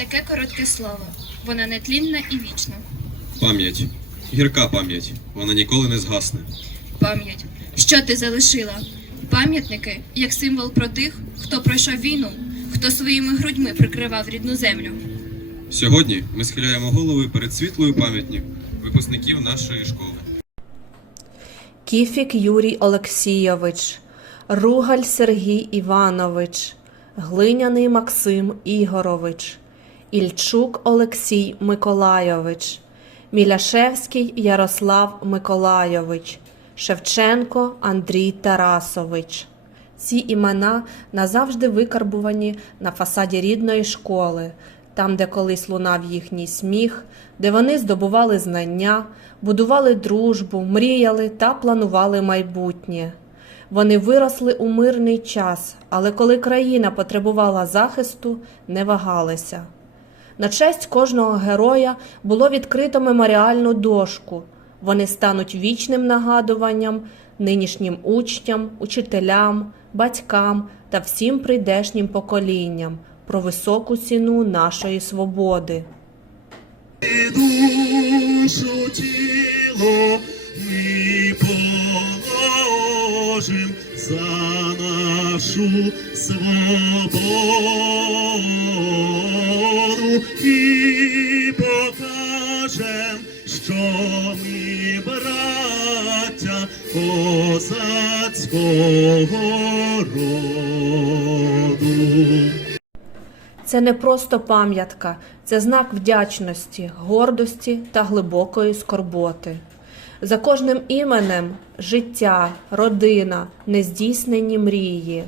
Таке коротке слово. Воно нетлінна і вічна. Пам'ять. Гірка пам'ять. Вона ніколи не згасне. Пам'ять. Що ти залишила? Пам'ятники як символ про тих, хто пройшов війну, хто своїми грудьми прикривав рідну землю. Сьогодні ми схиляємо голови перед світлою пам'яттю випускників нашої школи. Кіфік Юрій Олексійович, Ругаль Сергій Іванович, Глиняний Максим Ігорович, Ільчук Олексій Миколайович, Міляшевський Ярослав Миколайович, Шевченко Андрій Тарасович. Ці імена назавжди викарбувані на фасаді рідної школи, там, де колись лунав їхній сміх, де вони здобували знання, будували дружбу, мріяли та планували майбутнє. Вони виросли у мирний час, але коли країна потребувала захисту, не вагалися. На честь кожного героя було відкрито меморіальну дошку. Вони стануть вічним нагадуванням нинішнім учням, учителям, батькам та всім прийдешнім поколінням про високу ціну нашої свободи. душу тіло ми положим за нашу свободу і покажем, що ми браття козацького роду. Це не просто пам'ятка, це знак вдячності, гордості та глибокої скорботи. За кожним іменем життя, родина, нездійснені мрії.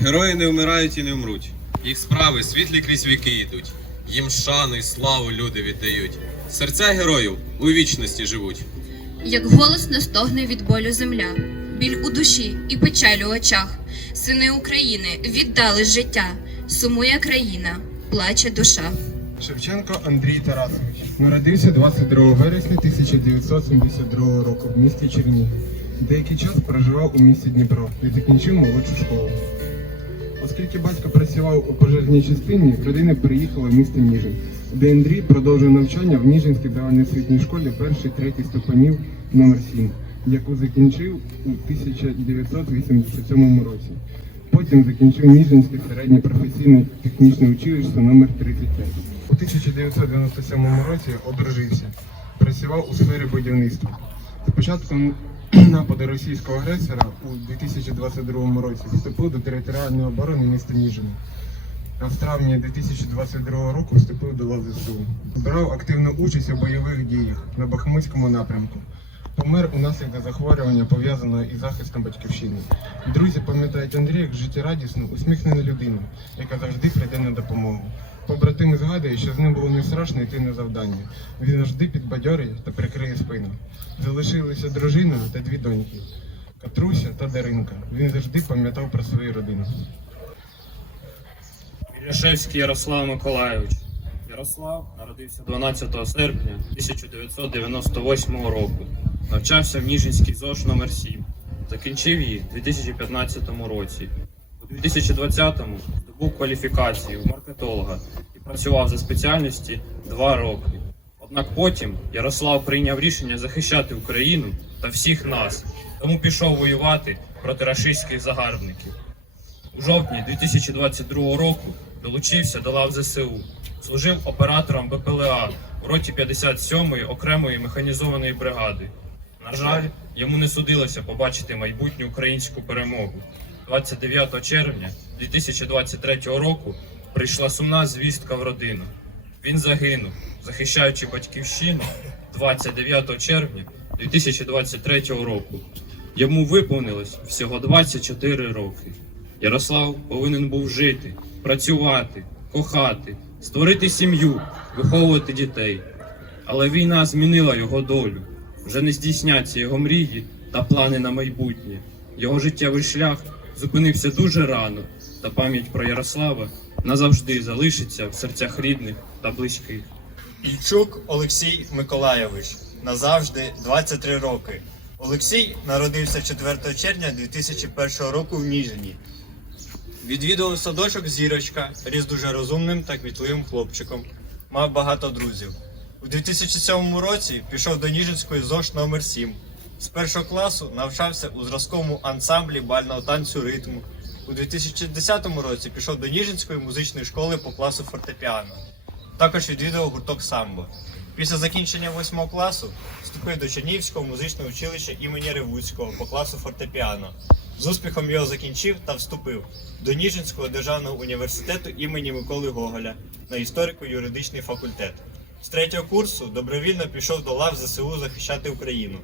Герої не вмирають і не вмруть. Їх справи світлі крізь віки йдуть. Їм шану і славу люди віддають. Серця героїв у вічності живуть. Як голосно стогне від болю земля, біль у душі і печаль у очах. Сини України віддали життя, сумує країна, плаче душа. Шевченко Андрій Тарасович народився 22 вересня 1972 року в місті Чернігів. Деякий час проживав у місті Дніпро і закінчив молодшу школу. Оскільки батько працював у пожежній частині, родина переїхала в місто Ніжин, де Андрій продовжив навчання в Ніжинській загальноосвітній школі перший третій ступенів номер 7 яку закінчив у 1987 році. Потім закінчив Ніжинське середнє професійне технічне училище номер 35. У 1997 році одружився. Працював у сфері будівництва. З нападу російського агресора у 2022 році вступив до територіальної оборони міста Ніжина. А в травні 2022 року вступив до лав. Брав активну участь у бойових діях на Бахмутському напрямку. Помер унаслідок захворювання, пов'язаного із захистом батьківщини. Друзі пам'ятають Андрія як життєрадісну, усміхнену людину, яка завжди прийде на допомогу. Побратими згадують, що з ним було не страшно йти на завдання. Він завжди підбадьорить та прикриє спину. Залишилися дружина та дві доньки Катруся та Даринка. Він завжди пам'ятав про свою родину. Міляшевський Ярослав Миколайович. Ярослав народився 12 серпня 1998 року. Навчався в Ніжинській ЗОЖ номер 7 Закінчив її у 2015 році. У 2020-му здобув кваліфікацію маркетолога і працював за спеціальності два роки. Однак потім Ярослав прийняв рішення захищати Україну та всіх нас, тому пішов воювати проти рашистських загарбників. У жовтні 2022 року долучився до лав ЗСУ. Служив оператором БПЛА у роті 57-ї окремої механізованої бригади. На жаль, йому не судилося побачити майбутню українську перемогу. 29 червня 2023 року прийшла сумна звістка в родину. Він загинув, захищаючи батьківщину 29 червня 2023 року. Йому виповнилось всього 24 роки. Ярослав повинен був жити, працювати, кохати, створити сім'ю, виховувати дітей. Але війна змінила його долю. Вже не здійсняться його мрії та плани на майбутнє. Його життєвий шлях зупинився дуже рано, та пам'ять про Ярослава назавжди залишиться в серцях рідних та близьких. Ільчук Олексій Миколайович. Назавжди 23 роки. Олексій народився 4 червня 2001 року в Ніжині. Відвідував садочок зірочка, ріс дуже розумним та квітливим хлопчиком. Мав багато друзів. У 2007 році пішов до Ніжинської ЗОШ номер 7 З першого класу навчався у зразковому ансамблі бального танцю ритму. У 2010 році пішов до Ніжинської музичної школи по класу фортепіано. Також відвідував гурток самбо. Після закінчення 8 класу вступив до Чернігівського музичного училища імені Ревуцького по класу фортепіано. З успіхом його закінчив та вступив до Ніжинського державного університету імені Миколи Гоголя на історико-юридичний факультет. З третього курсу добровільно пішов до лав ЗСУ захищати Україну.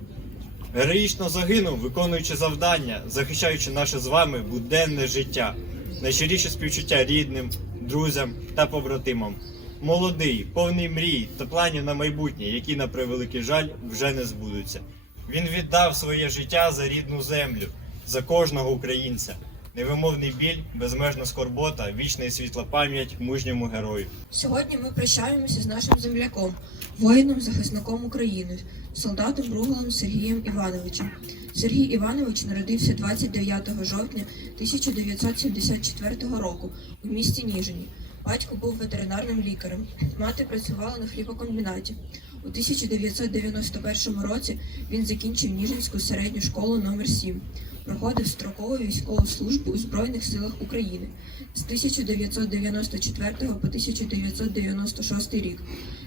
Героїчно загинув, виконуючи завдання, захищаючи наше з вами буденне життя. Найщиріше співчуття рідним, друзям та побратимам. Молодий, повний мрій та планів на майбутнє, які, на превеликий жаль, вже не збудуться. Він віддав своє життя за рідну землю, за кожного українця. Невимовний біль, безмежна скорбота, вічна і світла пам'ять мужньому герою. Сьогодні ми прощаємося з нашим земляком, воїном, захисником України, солдатом Руголем Сергієм Івановичем. Сергій Іванович народився 29 жовтня 1974 року у місті Ніжині. Батько був ветеринарним лікарем. Мати працювала на хлібокомбінаті. У 1991 році він закінчив Ніжинську середню школу номер 7 Проходив строкову військову службу у Збройних силах України з 1994 по 1996 рік.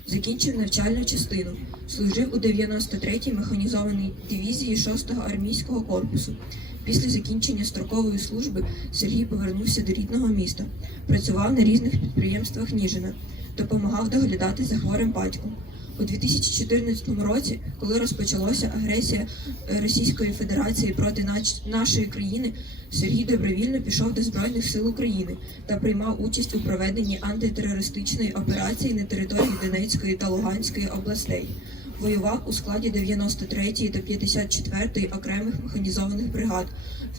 Закінчив навчальну частину. Служив у 93-й механізованій дивізії 6-го армійського корпусу. Після закінчення строкової служби Сергій повернувся до рідного міста. Працював на різних підприємствах Ніжина, допомагав доглядати за хворим батьком. У 2014 році, коли розпочалася агресія е, Російської Федерації проти нашої країни, Сергій добровільно пішов до Збройних сил України та приймав участь у проведенні антитерористичної операції на території Донецької та Луганської областей. Воював у складі 93-ї та 54-ї окремих механізованих бригад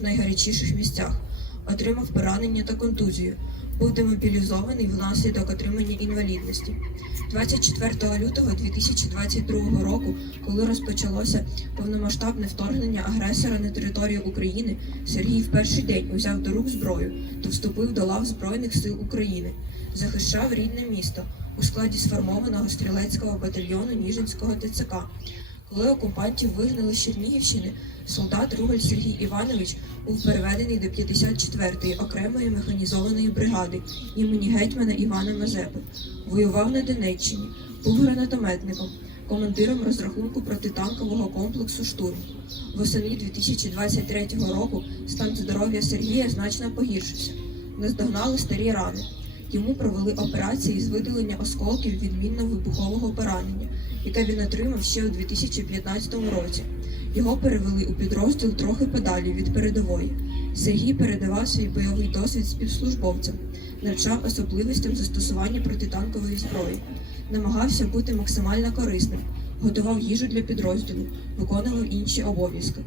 в найгарячіших місцях. Отримав поранення та контузію. Був демобілізований внаслідок отримання інвалідності. 24 лютого 2022 року, коли розпочалося повномасштабне вторгнення агресора на територію України, Сергій в перший день узяв до рук зброю та вступив до лав Збройних сил України, захищав рідне місто у складі сформованого стрілецького батальйону Ніжинського ТЦК. Коли окупантів вигнали з Чернігівщини, солдат Ругаль Сергій Іванович був переведений до 54-ї окремої механізованої бригади імені гетьмана Івана Мазепи. Воював на Донеччині, був гранатометником, командиром розрахунку протитанкового комплексу Штурм. Восени 2023 року стан здоров'я Сергія значно погіршився. Наздогнали старі рани. Йому провели операції з видалення осколків від мінно-вибухового поранення, яке він отримав ще у 2015 році. Його перевели у підрозділ трохи подалі від передової. Сергій передавав свій бойовий досвід співслужбовцям, навчав особливостям застосування протитанкової зброї, намагався бути максимально корисним, готував їжу для підрозділу, виконував інші обов'язки.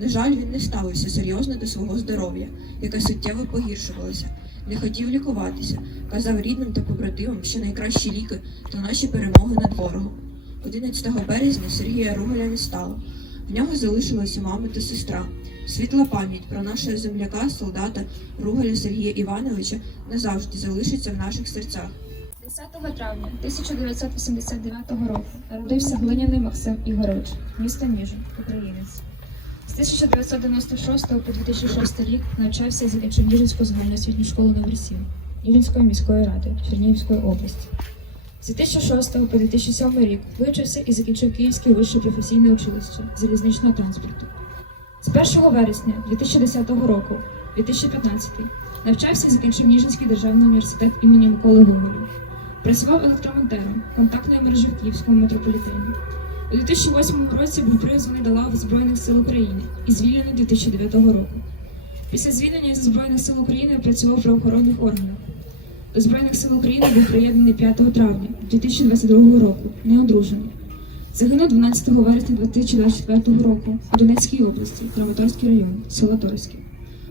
На жаль, він не ставився серйозно до свого здоров'я, яке суттєво погіршувалося, не хотів лікуватися, казав рідним та побратимам, що найкращі ліки то наші перемоги над ворогом. 11 березня Сергія Ругаля не стало. В нього залишилася мама та сестра. Світла пам'ять про нашого земляка, солдата Ругаля Сергія Івановича назавжди залишиться в наших серцях. 10 травня 1989 року народився глиняний Максим Ігорович, місто Ніжин, українець. З 1996 по 2006 рік навчався і закінчив загальноосвітню школу номер 7 Ніжинської міської ради Чернігівської області. З 2006 по 2007 рік вивчився і закінчив Київське вище професійне училище залізничного транспорту. З 1 вересня 2010 року 2015 навчався і закінчив Ніжинський державний університет імені Миколи Гомеля. Працював електромонтером контактної мережі в Київському метрополітені. У 2008 році був призваний до лав Збройних сил України і звільнений 2009 року. Після звільнення зі Збройних сил України працював в правоохоронних органах. Збройних сил України був приєднаний 5 травня 2022 року, неодружений. Загинув 12 вересня 2024 року у Донецькій області, Краматорський район, село Торське.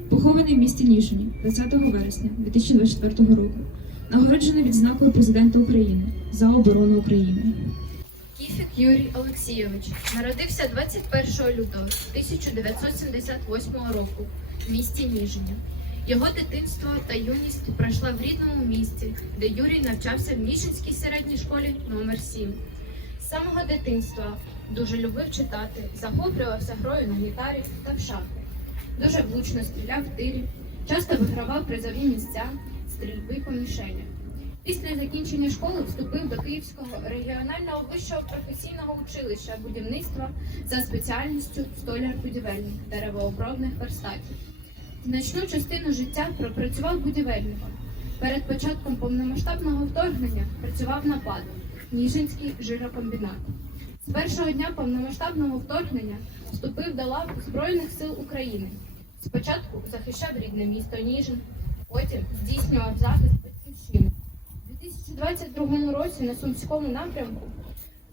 Похований в місті Ніжині 20 вересня 2024 року. Нагороджений відзнакою президента України за оборону України. Кіфік Юрій Олексійович народився 21 лютого 1978 року в місті Ніжині. Його дитинство та юність пройшла в рідному місті, де Юрій навчався в Ніжинській середній школі номер 7 З самого дитинства дуже любив читати, захоплювався грою на гітарі та в шахи. Дуже влучно стріляв в тирі, часто вигравав призові місця стрільби по мішенях. Після закінчення школи вступив до Київського регіонального вищого професійного училища будівництва за спеціальністю столяр-будівельник деревообробних верстатів. Значну частину життя пропрацював будівельником. Перед початком повномасштабного вторгнення працював на ПАДу Ніжинський жирокомбінат. З першого дня повномасштабного вторгнення вступив до лав Збройних сил України. Спочатку захищав рідне місто Ніжин, потім здійснював захист батьківщини. У 2022 році на Сумському напрямку,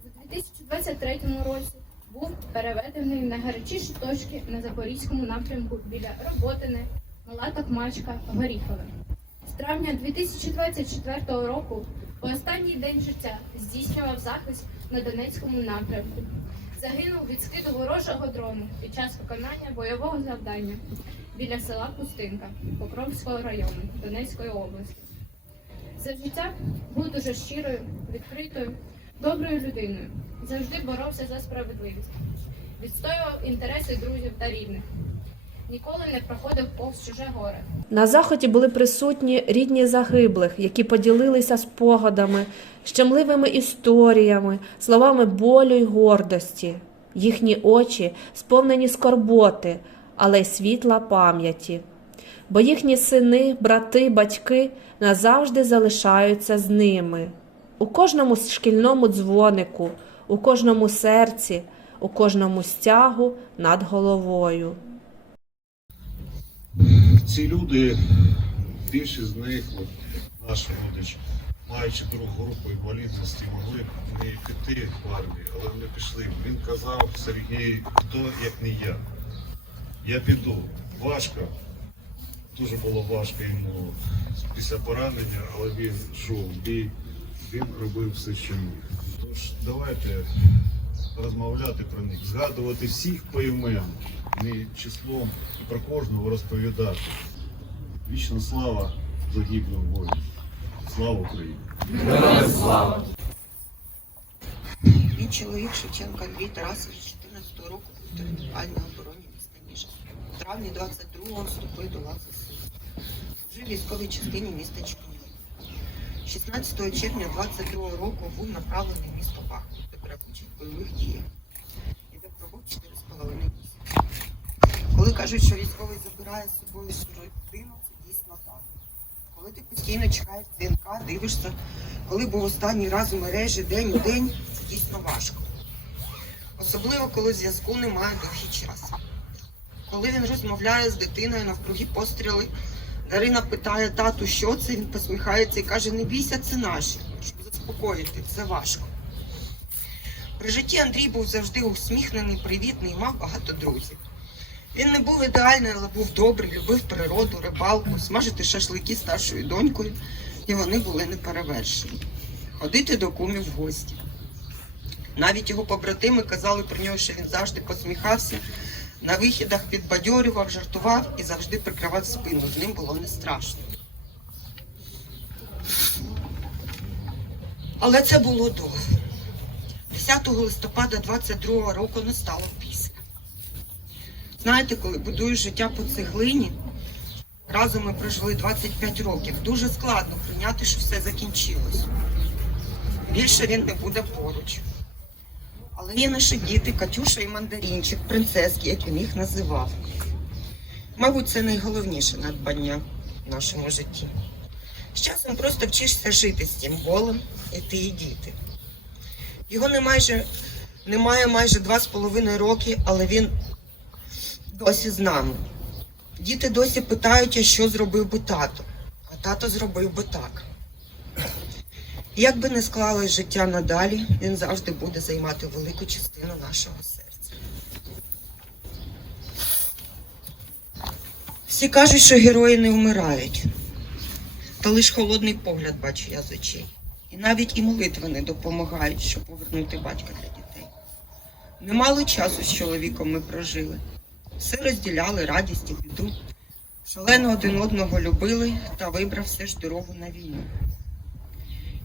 у 2023 році був переведений в найгарячіші точки на Запорізькому напрямку біля Роботине, Мала Токмачка, Горіхове. З травня 2024 року по останній день життя здійснював захист на Донецькому напрямку. Загинув від скиду ворожого дрону під час виконання бойового завдання біля села Пустинка Покровського району Донецької області. За життя був дуже щирою, відкритою, доброю людиною. Завжди боровся за справедливість, відстоював інтереси друзів та рідних. Ніколи не проходив повз чуже горе. На заході були присутні рідні загиблих, які поділилися спогадами, щемливими історіями, словами болю й гордості. Їхні очі сповнені скорботи, але й світла пам'яті. Бо їхні сини, брати, батьки назавжди залишаються з ними. У кожному шкільному дзвонику, у кожному серці, у кожному стягу над головою. Ці люди, більшість з них, наші родичі, маючи другу групу інвалідності, могли б не піти в армію, але вони пішли. Він казав, Сергій, хто як не я. Я піду. Важко. Дуже було важко йому після поранення, але він йшов бій, він робив все, що міг. Тож давайте розмовляти про них, згадувати всіх поіменно, не числом і про кожного розповідати. Вічна слава загиблим воїнам. Слава Україні! Слава. Він чоловік Шевченка Андрій Тарасович 14 року був в територіальній обороні міста Ніжин. В травні 22-го вступив до лав ЗСУ. Служив в військовій частині міста Чернігів. 16 червня 22-го року був направлений в місто Бахмут, де брав бойових діях. І де пробув 4,5 місяці. Коли кажуть, що військовий забирає з собою свою родину, це дійсно так. Коли ти постійно чекаєш дзвінка, дивишся, коли був останній раз у мережі день у день, це дійсно важко. Особливо, коли зв'язку немає довгий час. Коли він розмовляє з дитиною навкруги постріли, Дарина питає тату, що це, він посміхається і каже, не бійся, це наші, щоб заспокоїти, це важко. При житті Андрій був завжди усміхнений, привітний мав багато друзів. Він не був ідеальний, але був добрий, любив природу, рибалку, смажити шашлики старшою донькою, і вони були неперевершені. Ходити до кумів в гості. Навіть його побратими казали про нього, що він завжди посміхався, на вихідах підбадьорював, жартував і завжди прикривав спину. З ним було не страшно. Але це було довго. 10 листопада 22 року не стало після. Знаєте, коли будуєш життя по цеглині, разом ми прожили 25 років. Дуже складно прийняти, що все закінчилось. Більше він не буде поруч. Але є наші діти, Катюша і Мандарінчик, принцески, як він їх називав. Мабуть, це найголовніше надбання в нашому житті. З часом просто вчишся жити з цим болем, і ти і діти. Його не майже, немає майже два з половиною роки, але він досі з нами. Діти досі питають, що зробив би тато. А тато зробив би так. Як би не склалось життя надалі, він завжди буде займати велику частину нашого серця. Всі кажуть, що герої не вмирають. Та лише холодний погляд бачу я з очей. І навіть і молитви не допомагають, щоб повернути батька для дітей. Немало часу з чоловіком ми прожили. Все розділяли радість і біду. Шалено один одного любили та вибрав все ж дорогу на війну.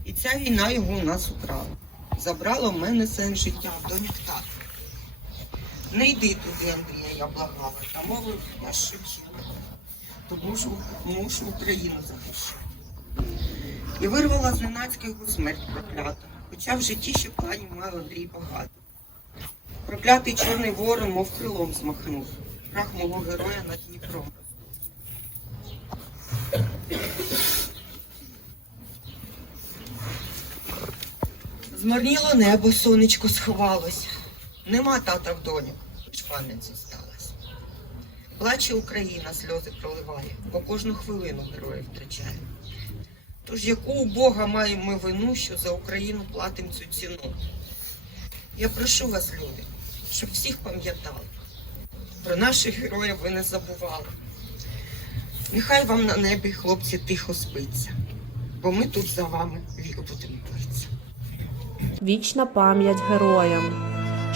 І ця війна його у нас украла. Забрала в мене сенс життя, доньок тата. Не йди туди, Андрія, я благала, та мовив я шепчу. То мушу, мушу Україну захищати. І вирвала зненацька його смерть проклята, хоча в житті ще планів мав Андрій багато. Проклятий чорний ворон, мов крилом змахнув, прах мого героя над Дніпром. Змарніло небо, сонечко сховалось. Нема тата в долі, хоч пам'ять зосталась. Плаче Україна, сльози проливає, бо кожну хвилину героїв втрачає. Тож яку у Бога маємо ми вину, що за Україну платимо цю ціну? Я прошу вас, люди, щоб всіх пам'ятали. Про наших героїв ви не забували. Нехай вам на небі, хлопці, тихо спиться, бо ми тут за вами вік будемо. Вічна пам'ять героям,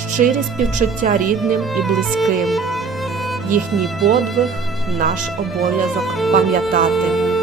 щирі співчуття рідним і близьким. Їхній подвиг наш обов'язок пам'ятати.